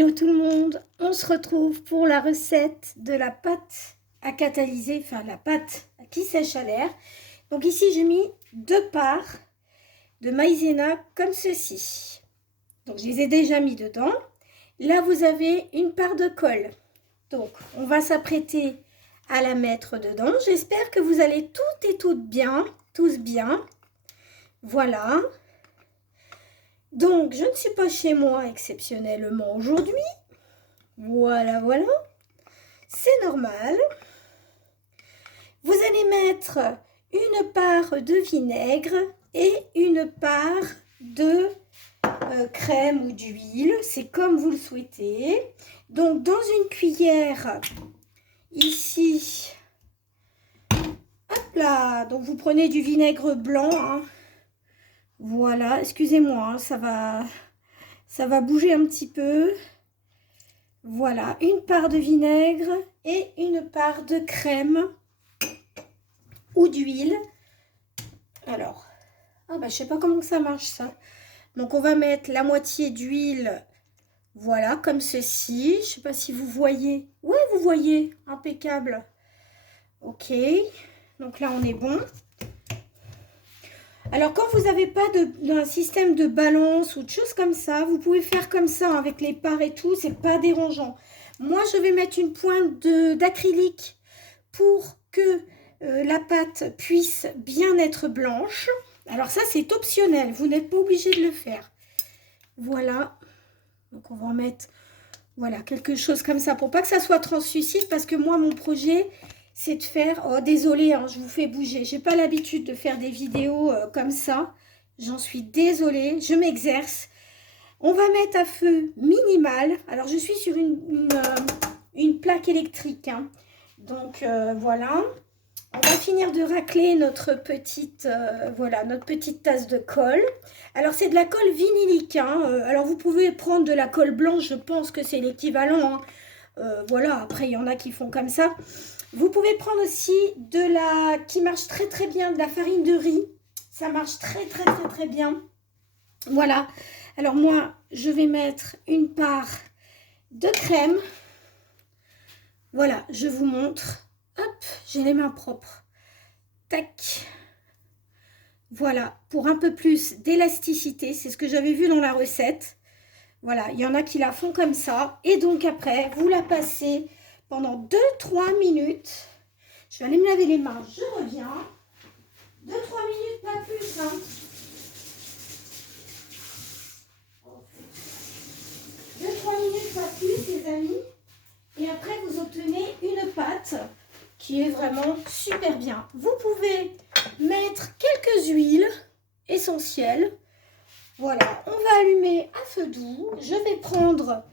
Hello tout le monde, on se retrouve pour la recette de la pâte à catalyser, enfin la pâte qui sèche à l'air. Donc ici j'ai mis 2 parts de maïzena comme ceci. Donc je les ai déjà mis dedans. Là vous avez une part de colle. Donc on va s'apprêter à la mettre dedans. J'espère que vous allez toutes et toutes bien, tous bien. Voilà. Donc je ne suis pas chez moi exceptionnellement aujourd'hui. Voilà, voilà. C'est normal. Vous allez mettre une part de vinaigre et une part de crème ou d'huile. C'est comme vous le souhaitez. Donc, dans une cuillère, ici, hop là. Donc, vous prenez du vinaigre blanc. Hein. Voilà, excusez-moi, hein, ça va bouger un petit peu. Voilà, une part de vinaigre et une part de crème ou d'huile. Alors, je sais pas comment ça marche ça. Donc on va mettre la moitié d'huile, voilà, comme ceci. Je sais pas si vous voyez. Oui, vous voyez, impeccable. Ok, donc là on est bon. Alors quand vous n'avez pas d'un système de balance ou de choses comme ça, vous pouvez faire comme ça avec les parts et tout, c'est pas dérangeant. Moi je vais mettre une pointe d'acrylique pour que la pâte puisse bien être blanche. Alors ça c'est optionnel, vous n'êtes pas obligé de le faire. Voilà, donc on va en mettre voilà, quelque chose comme ça pour pas que ça soit translucide, parce que moi mon projet c'est de faire, oh désolé hein, je vous fais bouger, j'ai pas l'habitude de faire des vidéos comme ça, j'en suis désolée, je m'exerce. On va mettre à feu minimal. Alors je suis sur une plaque électrique hein. Donc voilà, on va finir de racler notre petite voilà, notre petite tasse de colle. Alors c'est de la colle vinylique hein. Alors vous pouvez prendre de la colle blanche, je pense que c'est l'équivalent hein. Voilà, après il y en a qui font comme ça. Vous pouvez prendre aussi de la, qui marche très très bien, de la farine de riz. Ça marche très très très très bien. Voilà. Alors moi, je vais mettre une part de crème. Voilà, je vous montre. Hop, j'ai les mains propres. Tac. Voilà, pour un peu plus d'élasticité. C'est ce que j'avais vu dans la recette. Voilà, il y en a qui la font comme ça. Et donc après, vous la passez pendant 2-3 minutes. Je vais aller me laver les mains, je reviens. 2-3 minutes, pas plus. Hein. 2-3 minutes, pas plus, les amis. Et après, vous obtenez une pâte qui est vraiment super bien. Vous pouvez mettre quelques huiles essentielles. Voilà, on va allumer à feu doux. Je vais prendre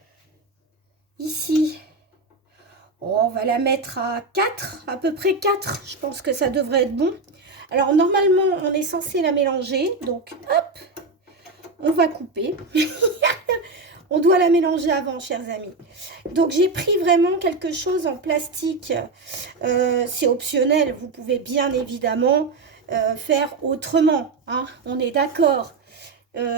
ici... Oh, on va la mettre à 4, à peu près 4. Je pense que ça devrait être bon. Alors, normalement, on est censé la mélanger. Donc, hop, on va couper. On doit la mélanger avant, chers amis. Donc, j'ai pris vraiment quelque chose en plastique. C'est optionnel. Vous pouvez bien évidemment faire autrement. Hein, on est d'accord.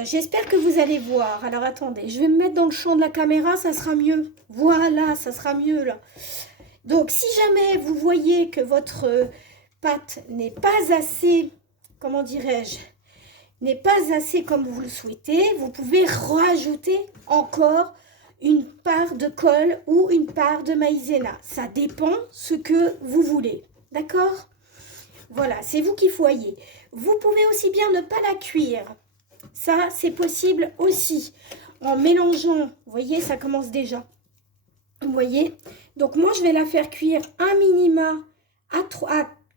J'espère que vous allez voir. Alors attendez, je vais me mettre dans le champ de la caméra, ça sera mieux. Voilà, ça sera mieux là. Donc si jamais vous voyez que votre pâte n'est pas assez, comment dirais-je, n'est pas assez comme vous le souhaitez, vous pouvez rajouter encore une part de colle ou une part de maïzena. Ça dépend ce que vous voulez. D'accord? Voilà, c'est vous qui voyez. Vous pouvez aussi bien ne pas la cuire. Ça, c'est possible aussi. En mélangeant, vous voyez, ça commence déjà. Vous voyez? Donc, moi, je vais la faire cuire un minima à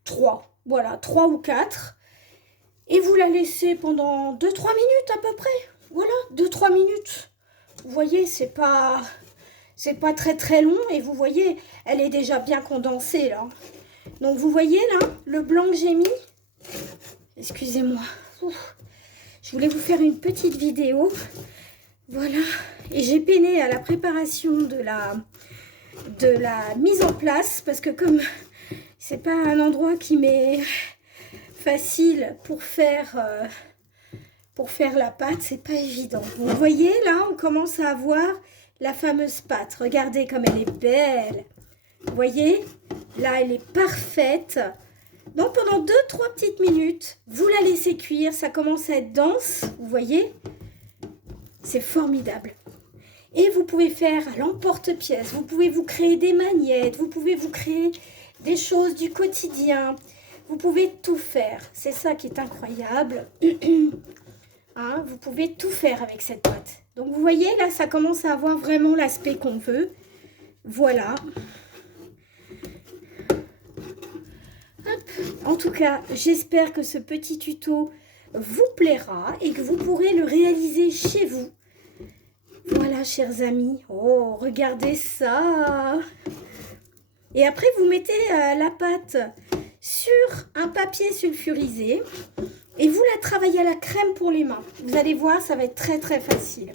3. Voilà, 3 ou 4. Et vous la laissez pendant 2-3 minutes à peu près. Voilà, 2-3 minutes. Vous voyez, c'est pas très très long. Et vous voyez, elle est déjà bien condensée là. Donc, vous voyez là, le blanc que j'ai mis. Excusez-moi. Je voulais vous faire une petite vidéo. Voilà. Et j'ai peiné à la préparation de la mise en place. Parce que comme c'est pas un endroit qui m'est facile pour faire la pâte, c'est pas évident. Vous voyez, là, on commence à avoir la fameuse pâte. Regardez comme elle est belle. Vous voyez, là, elle est parfaite. Donc, pendant 2-3 petites minutes, vous la laissez cuire. Ça commence à être dense, vous voyez. C'est formidable. Et vous pouvez faire à l'emporte-pièce. Vous pouvez vous créer des magnettes. Vous pouvez vous créer des choses du quotidien. Vous pouvez tout faire. C'est ça qui est incroyable. Hein, vous pouvez tout faire avec cette pâte. Donc, vous voyez, là, ça commence à avoir vraiment l'aspect qu'on veut. Voilà. Hop. En tout cas, j'espère que ce petit tuto vous plaira et que vous pourrez le réaliser chez vous. Voilà, chers amis. Oh, regardez ça. Et après, vous mettez la pâte sur un papier sulfurisé et vous la travaillez à la crème pour les mains. Vous allez voir, ça va être très, très facile.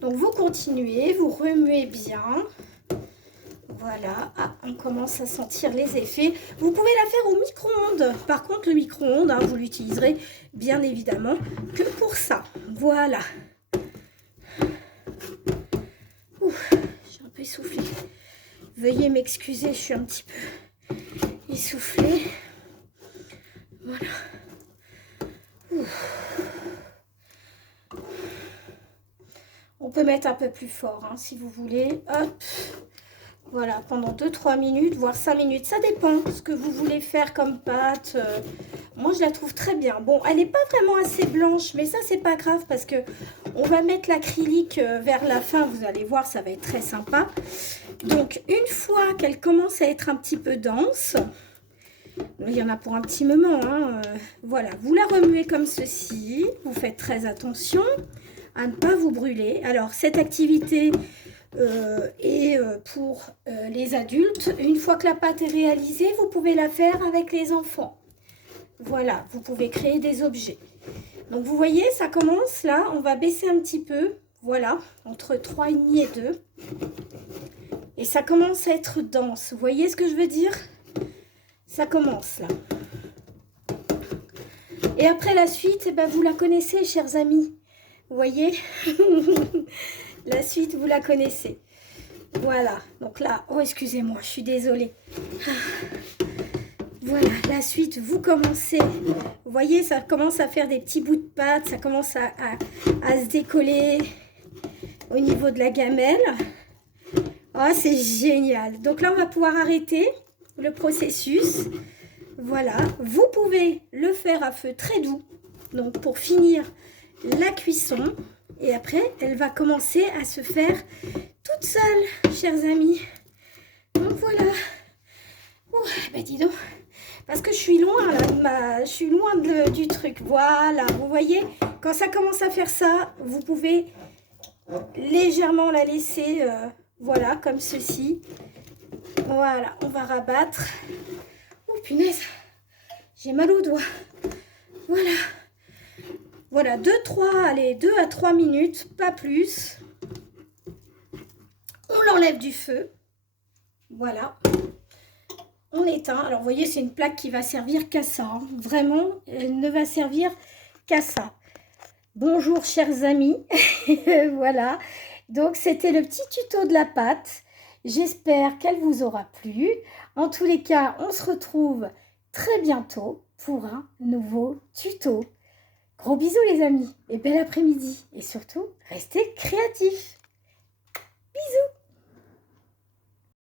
Donc, vous continuez, vous remuez bien. Voilà, ah, on commence à sentir les effets. Vous pouvez la faire au micro-ondes. Par contre, le micro-ondes, hein, vous l'utiliserez bien évidemment que pour ça. Voilà. Ouf, je suis un peu essoufflée. Veuillez m'excuser, je suis un petit peu essoufflée. Voilà. Ouf. On peut mettre un peu plus fort, hein, si vous voulez. Hop. Voilà, pendant 2-3 minutes, voire 5 minutes. Ça dépend ce que vous voulez faire comme pâte. Moi, je la trouve très bien. Bon, elle n'est pas vraiment assez blanche, mais ça, c'est pas grave parce que on va mettre l'acrylique vers la fin. Vous allez voir, ça va être très sympa. Donc, une fois qu'elle commence à être un petit peu dense, il y en a pour un petit moment, hein, voilà, vous la remuez comme ceci. Vous faites très attention à ne pas vous brûler. Alors, cette activité est pour les adultes. Une fois que la pâte est réalisée, vous pouvez la faire avec les enfants. Voilà, vous pouvez créer des objets. Donc, vous voyez, ça commence là. On va baisser un petit peu. Voilà, entre 3,5 et 2. Et ça commence à être dense. Vous voyez ce que je veux dire? Ça commence là. Et après la suite, eh ben, vous la connaissez, chers amis. Vous voyez? La suite, vous la connaissez. Voilà. Donc là, oh, excusez-moi, je suis désolée. Voilà, la suite, vous commencez. Vous voyez, ça commence à faire des petits bouts de pâte. Ça commence à se décoller au niveau de la gamelle. Oh, c'est génial. Donc là, on va pouvoir arrêter le processus. Voilà. Vous pouvez le faire à feu très doux. Donc, pour finir la cuisson. Et après, elle va commencer à se faire toute seule, chers amis. Donc, voilà. Oh, ben dis donc. Parce que je suis loin, là. Je suis loin du truc. Voilà. Vous voyez, quand ça commence à faire ça, vous pouvez légèrement la laisser, voilà, comme ceci. Voilà. On va rabattre. Oh, punaise. J'ai mal aux doigts. Voilà. Voilà, 2 à 3 minutes, pas plus. On l'enlève du feu. Voilà. On éteint. Alors, vous voyez, c'est une plaque qui va servir qu'à ça. Hein. Vraiment, elle ne va servir qu'à ça. Bonjour, chers amis. Voilà. Donc, c'était le petit tuto de la pâte. J'espère qu'elle vous aura plu. En tous les cas, on se retrouve très bientôt pour un nouveau tuto. Gros bisous les amis et bel après-midi. Et surtout, restez créatifs.